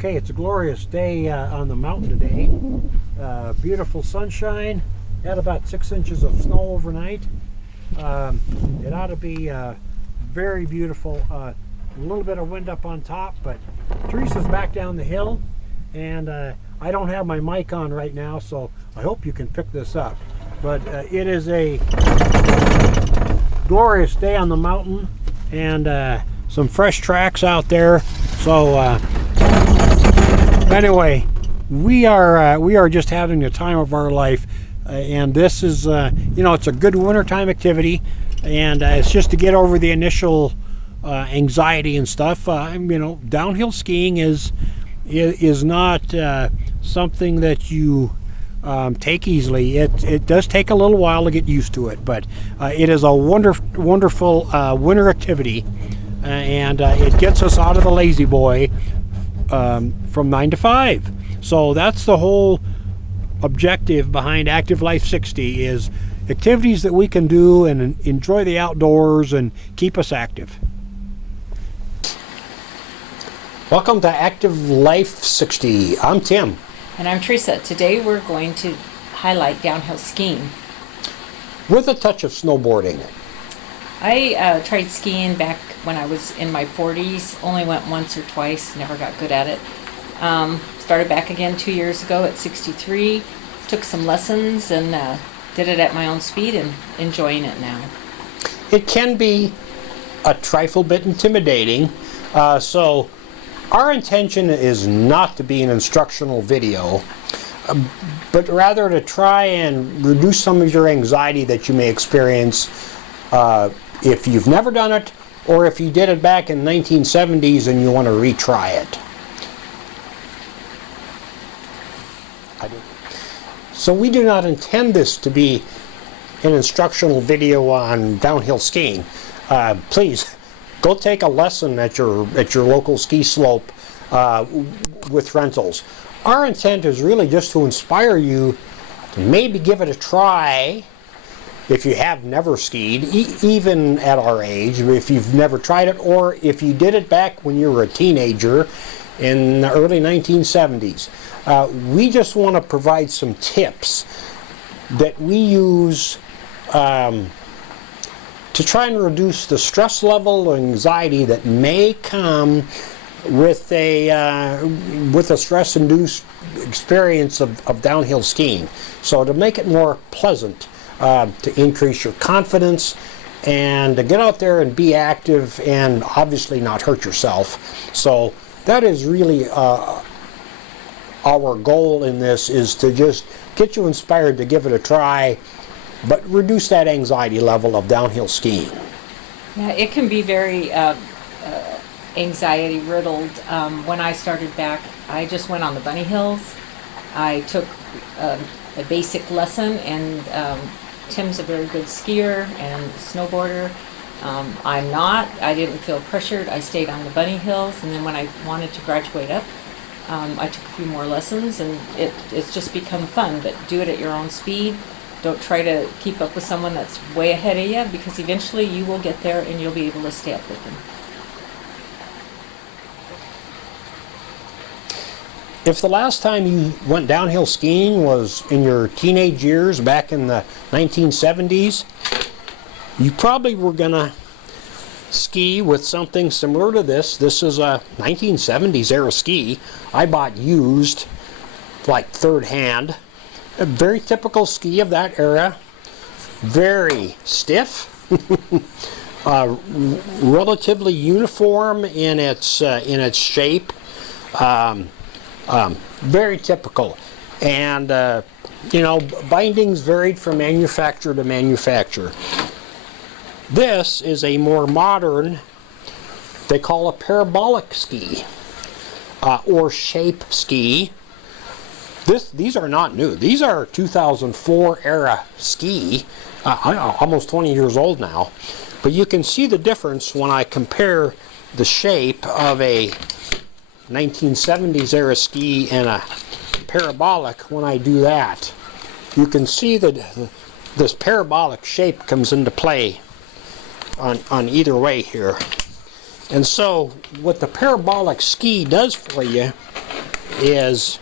Okay, it's a glorious day on the mountain today. Beautiful sunshine. Had about 6 inches of snow overnight. It ought to be very beautiful. A little bit of wind up on top, but Teresa's back down the hill, and I don't have my mic on right now, so I hope you can pick this up. But it is a glorious day on the mountain, and some fresh tracks out there. So anyway, we are just having the time of our life, and this is it's a good wintertime activity, and it's just to get over the initial anxiety and stuff. Downhill skiing is not something that you take easily. It does take a little while to get used to it, but it is a wonderful winter activity, and it gets us out of the lazy boy from 9 to 5. So that's the whole objective behind Active Life 60, is activities that we can do and enjoy the outdoors and keep us active. Welcome to Active Life 60. I'm Tim. And I'm Teresa. Today we're going to highlight downhill skiing. With a touch of snowboarding. I tried skiing back when I was in my 40s. Only went once or twice. Never got good at it. Started back again 2 years ago at 63. Took some lessons and did it at my own speed and enjoying it now. It can be a trifle bit intimidating. So our intention is not to be an instructional video, but rather to try and reduce some of your anxiety that you may experience if you've never done it, or if you did it back in the 1970s and you want to retry it. So we do not intend this to be an instructional video on downhill skiing. Please go take a lesson at your local ski slope with rentals. Our intent is really just to inspire you to maybe give it a try if you have never skied, even at our age, if you've never tried it, or if you did it back when you were a teenager in the early 1970s. We just want to provide some tips that we use to try and reduce the stress level or anxiety that may come with a stress-induced experience of downhill skiing. So to make it more pleasant, to increase your confidence, and to get out there and be active and obviously not hurt yourself. So that is really our goal in this, is to just get you inspired to give it a try, but reduce that anxiety level of downhill skiing. Yeah, it can be very anxiety riddled. When I started back, I just went on the bunny hills. I took a basic lesson, and Tim's a very good skier and snowboarder. I'm not. I didn't feel pressured. I stayed on the bunny hills, and then when I wanted to graduate up, I took a few more lessons, and it's just become fun. But do it at your own speed. Don't try to keep up with someone that's way ahead of you, because eventually you will get there and you'll be able to stay up with them. If the last time you went downhill skiing was in your teenage years back in the 1970s, you probably were gonna ski with something similar to this. This is a 1970s era ski. I bought used, like third hand. A very typical ski of that era. Very stiff, relatively uniform in its shape. Very typical, and bindings varied from manufacturer to manufacturer. This is a more modern, they call a parabolic ski, or shape ski. These are not new. These are 2004 era ski, almost 20 years old now. But you can see the difference when I compare the shape of a 1970s era ski and a parabolic. When I do that, you can see that this parabolic shape comes into play on either way here. And so what the parabolic ski does for you is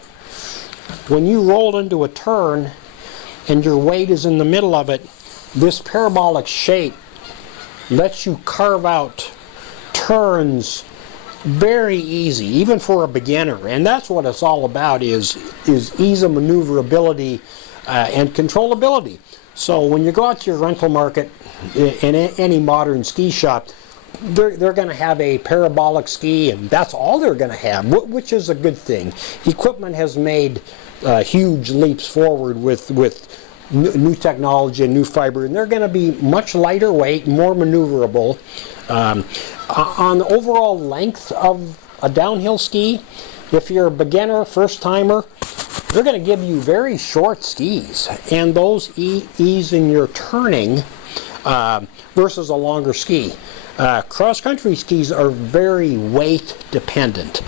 when you roll into a turn and your weight is in the middle of it, this parabolic shape lets you carve out turns very easy, even for a beginner. And that's what it's all about, is ease of maneuverability and controllability. So when you go out to your rental market in any modern ski shop, they're going to have a parabolic ski, and that's all they're going to have, which is a good thing. Equipment has made huge leaps forward with new technology and new fiber, and they're going to be much lighter weight, more maneuverable. On the overall length of a downhill ski, if you're a beginner, first timer, they're going to give you very short skis, and those ease in your turning versus a longer ski. Cross-country skis are very weight dependent.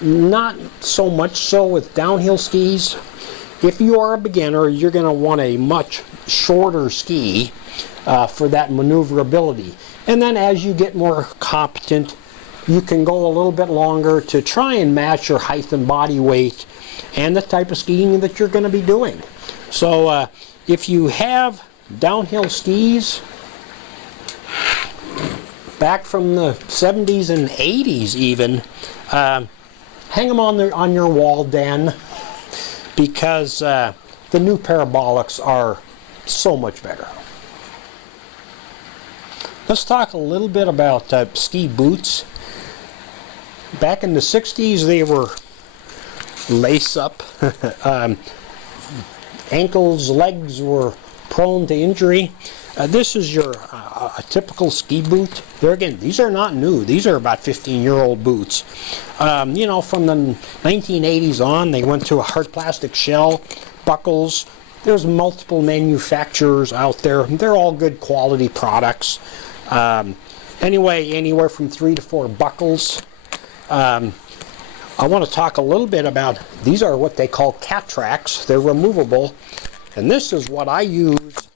Not so much so with downhill skis. If you are a beginner, you're going to want a much shorter ski for that maneuverability. And then as you get more competent, you can go a little bit longer to try and match your height and body weight and the type of skiing that you're going to be doing. So if you have downhill skis back from the 70s and 80s even, hang them on your wall den, because the new parabolics are so much better. Let's talk a little bit about ski boots. Back in the 60s, they were lace up. Ankles, legs were prone to injury. This is your a typical ski boot. There again, these are not new. These are about 15-year-old boots. You know, from the 1980s on, they went to a hard plastic shell, buckles. There's multiple manufacturers out there. They're all good quality products. Anyway, anywhere from 3 to 4 buckles. I want to talk a little bit about, these are what they call cat tracks. They're removable, and this is what I use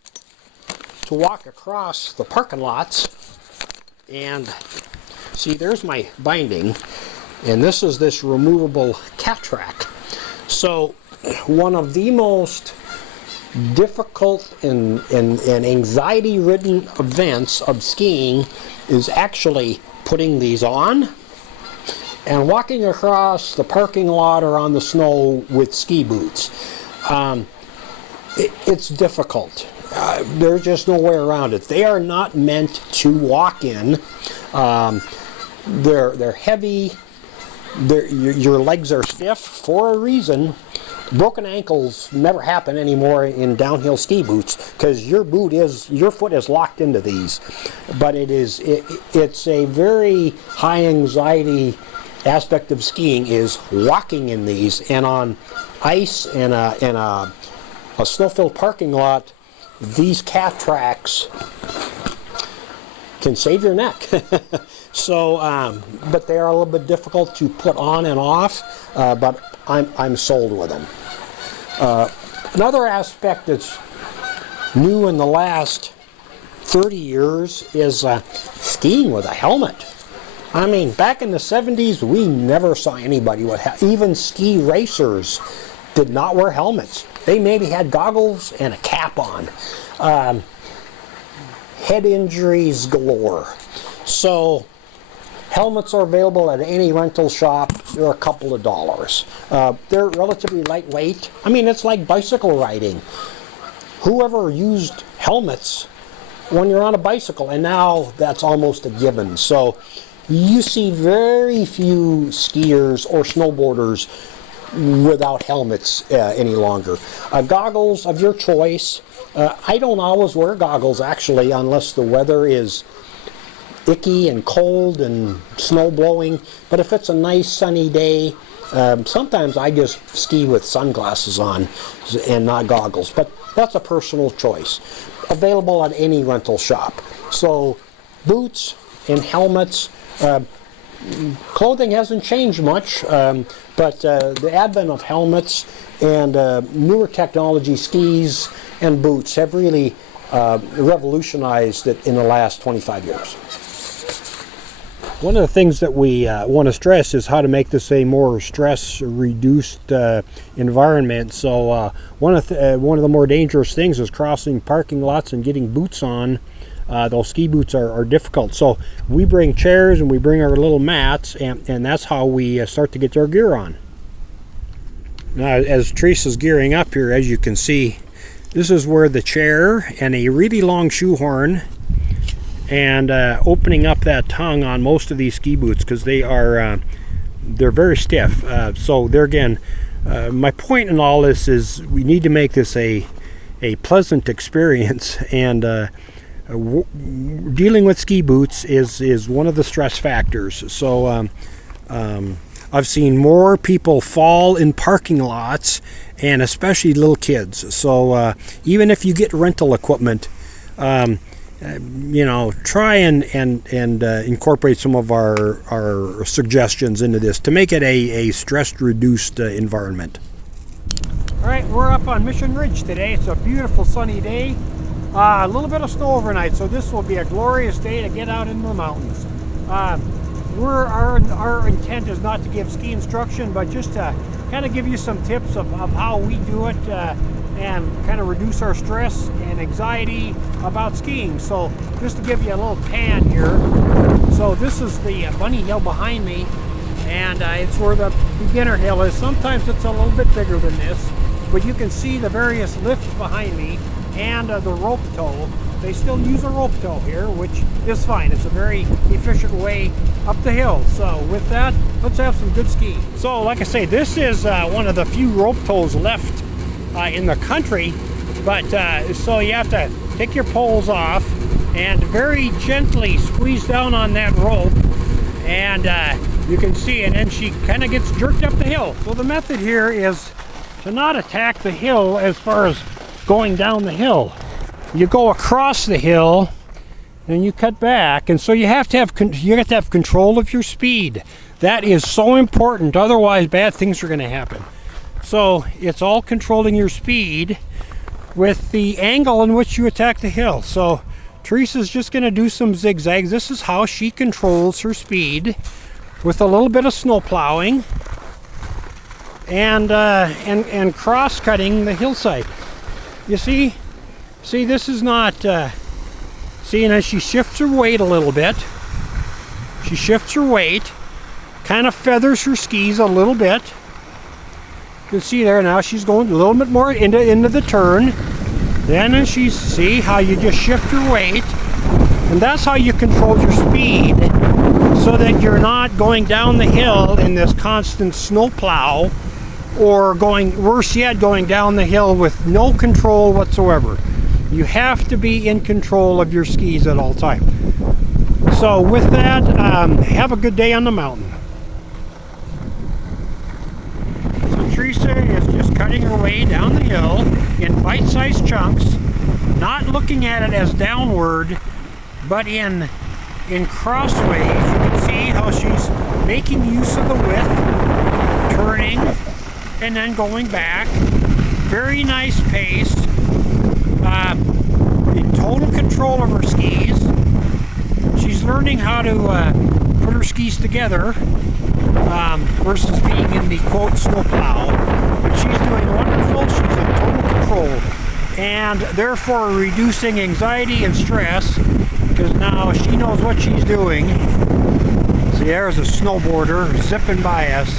to walk across the parking lots. And see, there's my binding, and this is this removable cat track. So one of the most difficult and anxiety-ridden events of skiing is actually putting these on and walking across the parking lot or on the snow with ski boots. It's difficult. There's just no way around it. They are not meant to walk in. They're heavy. Your legs are stiff for a reason. Broken ankles never happen anymore in downhill ski boots, because your foot is locked into these. But it's a very high anxiety aspect of skiing, is walking in these, and on ice and a snow-filled parking lot, these cat tracks can save your neck. So, but they are a little bit difficult to put on and off, but I'm sold with them. Another aspect that's new in the last 30 years is skiing with a helmet. I mean, back in the 70s, we never saw anybody with even ski racers did not wear helmets. They maybe had goggles and a cap on. Head injuries galore. So helmets are available at any rental shop. They're a couple of dollars. They're relatively lightweight. I mean, it's like bicycle riding. Whoever used helmets when you're on a bicycle, and now that's almost a given. So you see very few skiers or snowboarders without helmets any longer. Goggles of your choice. I don't always wear goggles, actually, unless the weather is icky and cold and snow blowing. But if it's a nice sunny day, sometimes I just ski with sunglasses on and not goggles. But that's a personal choice. Available at any rental shop. So boots and helmets. Clothing hasn't changed much, but the advent of helmets and newer technology, skis and boots, have really revolutionized it in the last 25 years. One of the things that we want to stress is how to make this a more stress-reduced environment. So one of the more dangerous things is crossing parking lots and getting boots on. Those ski boots are difficult. So we bring chairs and we bring our little mats, and that's how we start to get our gear on. Now, as Teresa's gearing up here, as you can see, this is where the chair and a really long shoehorn and opening up that tongue on most of these ski boots, because they're very stiff. So there again, my point in all this is we need to make this a pleasant experience, and dealing with ski boots is one of the stress factors. So I've seen more people fall in parking lots, and especially little kids. So even if you get rental equipment, try and incorporate some of our suggestions into this to make it a stress-reduced environment. All right, we're up on Mission Ridge today. It's a beautiful sunny day. A little bit of snow overnight, so this will be a glorious day to get out into the mountains. Our intent is not to give ski instruction, but just to kind of give you some tips of how we do it and kind of reduce our stress and anxiety about skiing. So just to give you a little pan here. So this is the bunny hill behind me, and it's where the beginner hill is. Sometimes it's a little bit bigger than this, but you can see the various lifts behind me and the rope tow. They still use a rope tow here, which is fine. It's a very efficient way up the hill. So with that, let's have some good skiing. So like I say, this is one of the few rope tows left in the country, but so you have to take your poles off and very gently squeeze down on that rope, and you can see, and then she kind of gets jerked up the hill. So the method here is to not attack the hill as far as going down the hill. You go across the hill and you cut back, and so you have to have control of your speed. That is so important, otherwise bad things are going to happen. So it's all controlling your speed with the angle in which you attack the hill. So Teresa's just going to do some zigzags. This is how she controls her speed, with a little bit of snow plowing and cross-cutting the hillside. You see, this is not, see, and as she shifts her weight a little bit, she shifts her weight, kind of feathers her skis a little bit. You can see there now she's going a little bit more into the turn. Then as she, see how you just shift your weight, and that's how you control your speed, so that you're not going down the hill in this constant snow plow, or going, worse yet, going down the hill with no control whatsoever. You have to be in control of your skis at all times. So with that, have a good day on the mountain. So Teresa is just cutting her way down the hill in bite-sized chunks, not looking at it as downward, but in crossways. You can see how she's making use of the width, turning, and then going back. Very nice pace. In total control of her skis. She's learning how to put her skis together versus being in the quote snowplow. But she's doing wonderful. She's in total control, and therefore reducing anxiety and stress, because now she knows what she's doing. See, there's a snowboarder zipping by us.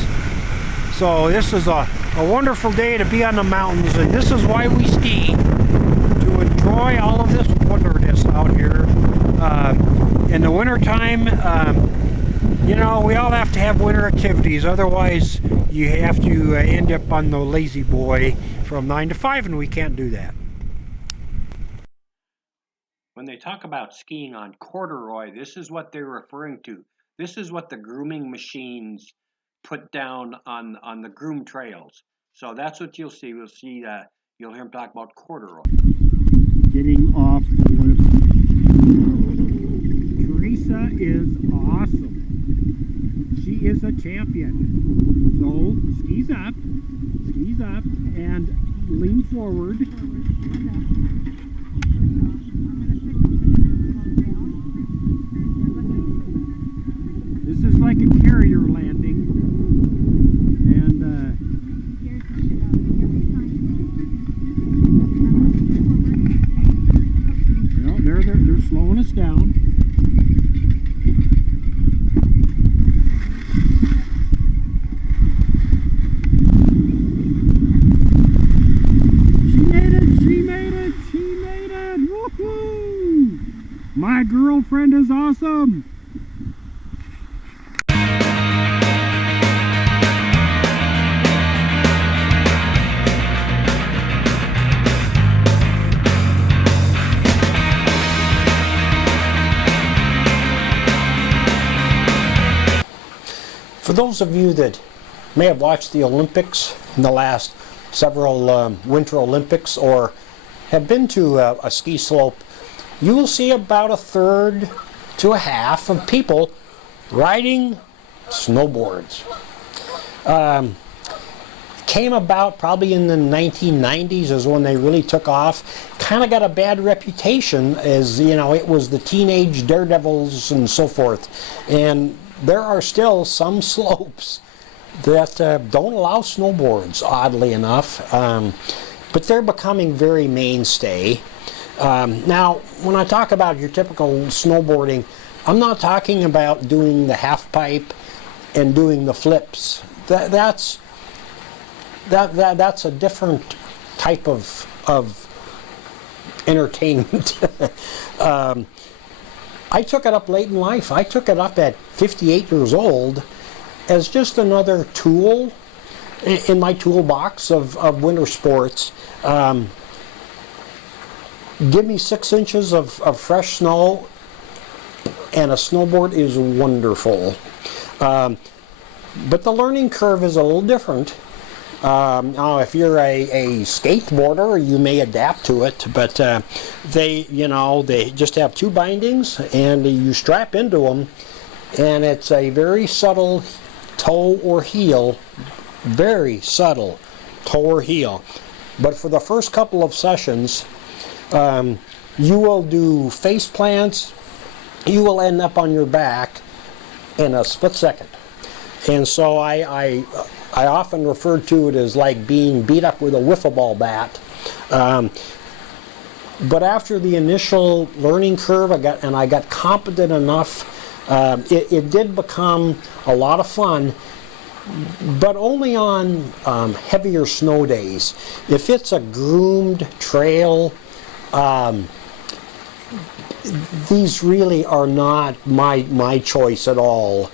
So this is a wonderful day to be on the mountains, and this is why we ski, to enjoy all of this wilderness out here. In the wintertime, we all have to have winter activities, otherwise you have to end up on the lazy boy from 9 to 5, and we can't do that. When they talk about skiing on corduroy, this is what they're referring to. This is what the grooming machines put down on the groom trails. So that's what you'll see. We'll see you'll hear them talk about corduroy. Getting off the lift. Teresa is awesome. She is a champion. So skis up, and lean forward. slowing us down. She made it, she made it, she made it! Woohoo! My girlfriend is awesome! For those of you that may have watched the Olympics in the last several Winter Olympics or have been to a ski slope, you will see about a third to a half of people riding snowboards. Came about probably in the 1990s is when they really took off. Kind of got a bad reputation as, you know, it was the teenage daredevils and so forth. And there are still some slopes that don't allow snowboards, oddly enough, but they're becoming very mainstay. Now, when I talk about your typical snowboarding, I'm not talking about doing the half pipe and doing the flips. That's a different type of entertainment. I took it up late in life. I took it up at 58 years old as just another tool in my toolbox of winter sports. Give me 6 inches of fresh snow and a snowboard is wonderful. But the learning curve is a little different. Now, if you're a skateboarder, you may adapt to it, but they just have 2 bindings, and you strap into them, and it's a very subtle toe or heel, very subtle toe or heel. But for the first couple of sessions, you will do face plants. You will end up on your back in a split second. And so I often refer to it as like being beat up with a wiffle ball bat. But after the initial learning curve, I got competent enough. It did become a lot of fun, but only on heavier snow days. If it's a groomed trail, these really are not my choice at all.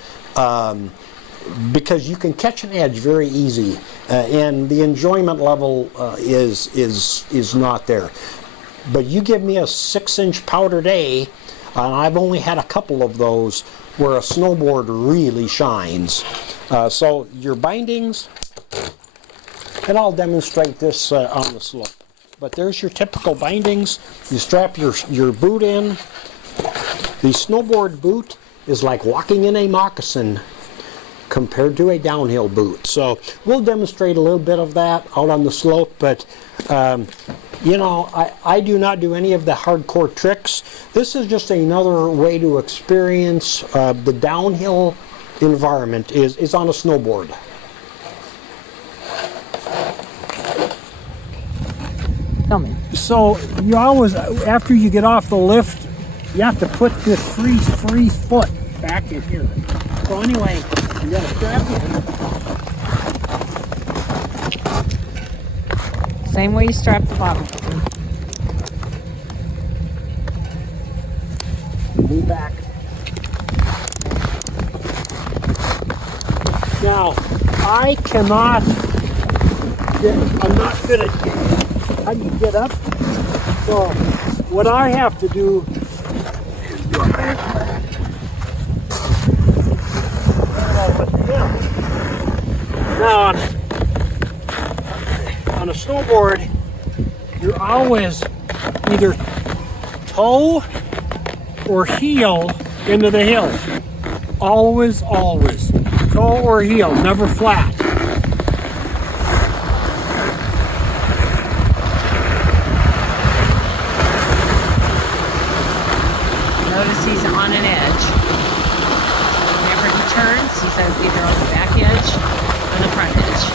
Because you can catch an edge very easy, and the enjoyment level is not there. But you give me a 6-inch powder day, and I've only had a couple of those where a snowboard really shines. So your bindings, and I'll demonstrate this on the slope. But there's your typical bindings. You strap your boot in. The snowboard boot is like walking in a moccasin compared to a downhill boot. So we'll demonstrate a little bit of that out on the slope, but you know, I do not do any of the hardcore tricks. This is just another way to experience the downhill environment is on a snowboard. Tell me. So you always, after you get off the lift, you have to put this free foot back in here. So anyway, you gotta strap it. Same way you strap the bottom. Move back. Now, I'm not good at how do you get up. So what I have to do is go back. Now, on a snowboard, you're always either toe or heel into the hill. Always, always. Toe or heel, never flat. Notice he's on an edge. Whenever he turns, he's either on the back edge or the front edge.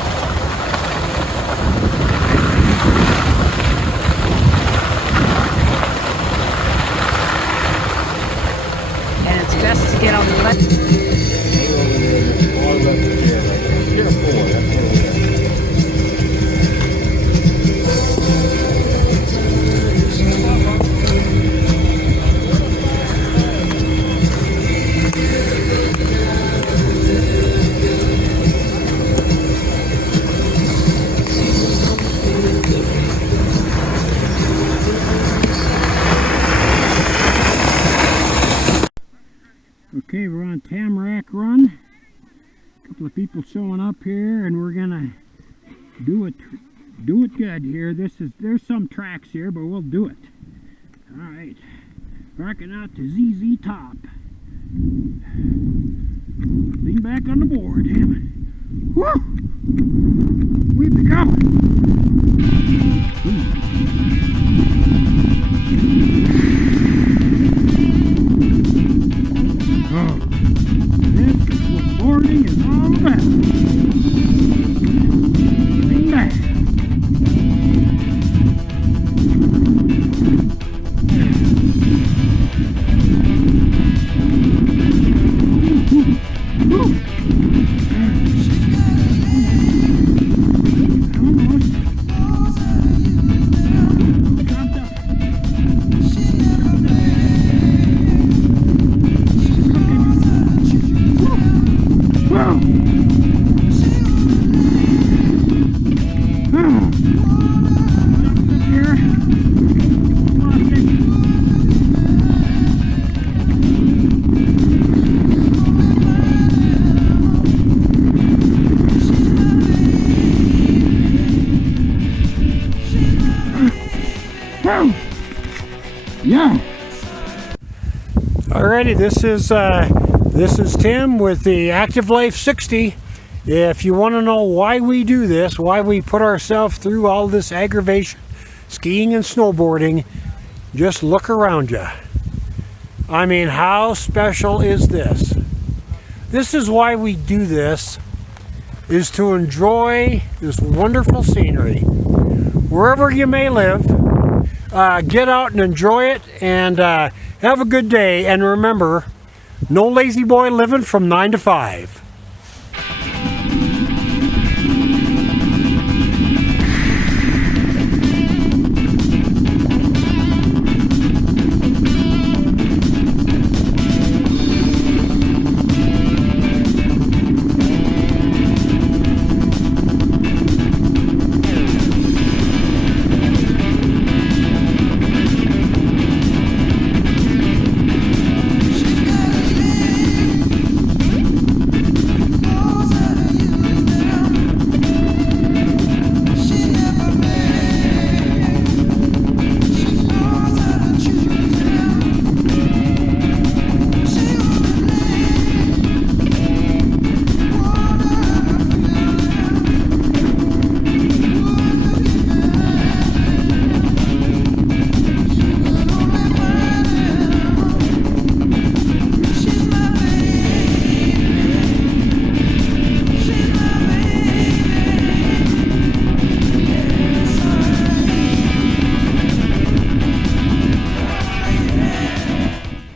Okay, we're on Tamrac Run. A couple of people showing up here, and we're gonna do it good here. There's some tracks here, but we'll do it. All right, rocking out to ZZ Top. Lean back on the board, damn it. Woo! We be going. Oh, this is what boarding is all about. Lean back. Yeah. Alrighty, this is Tim with the Active Life 60. If you want to know why we do this, why we put ourselves through all this aggravation, skiing and snowboarding, just look around you. I mean, how special is this? This is why we do this, is to enjoy this wonderful scenery. Wherever you may live, get out and enjoy it, and have a good day. And remember, no lazy boy living from 9 to 5.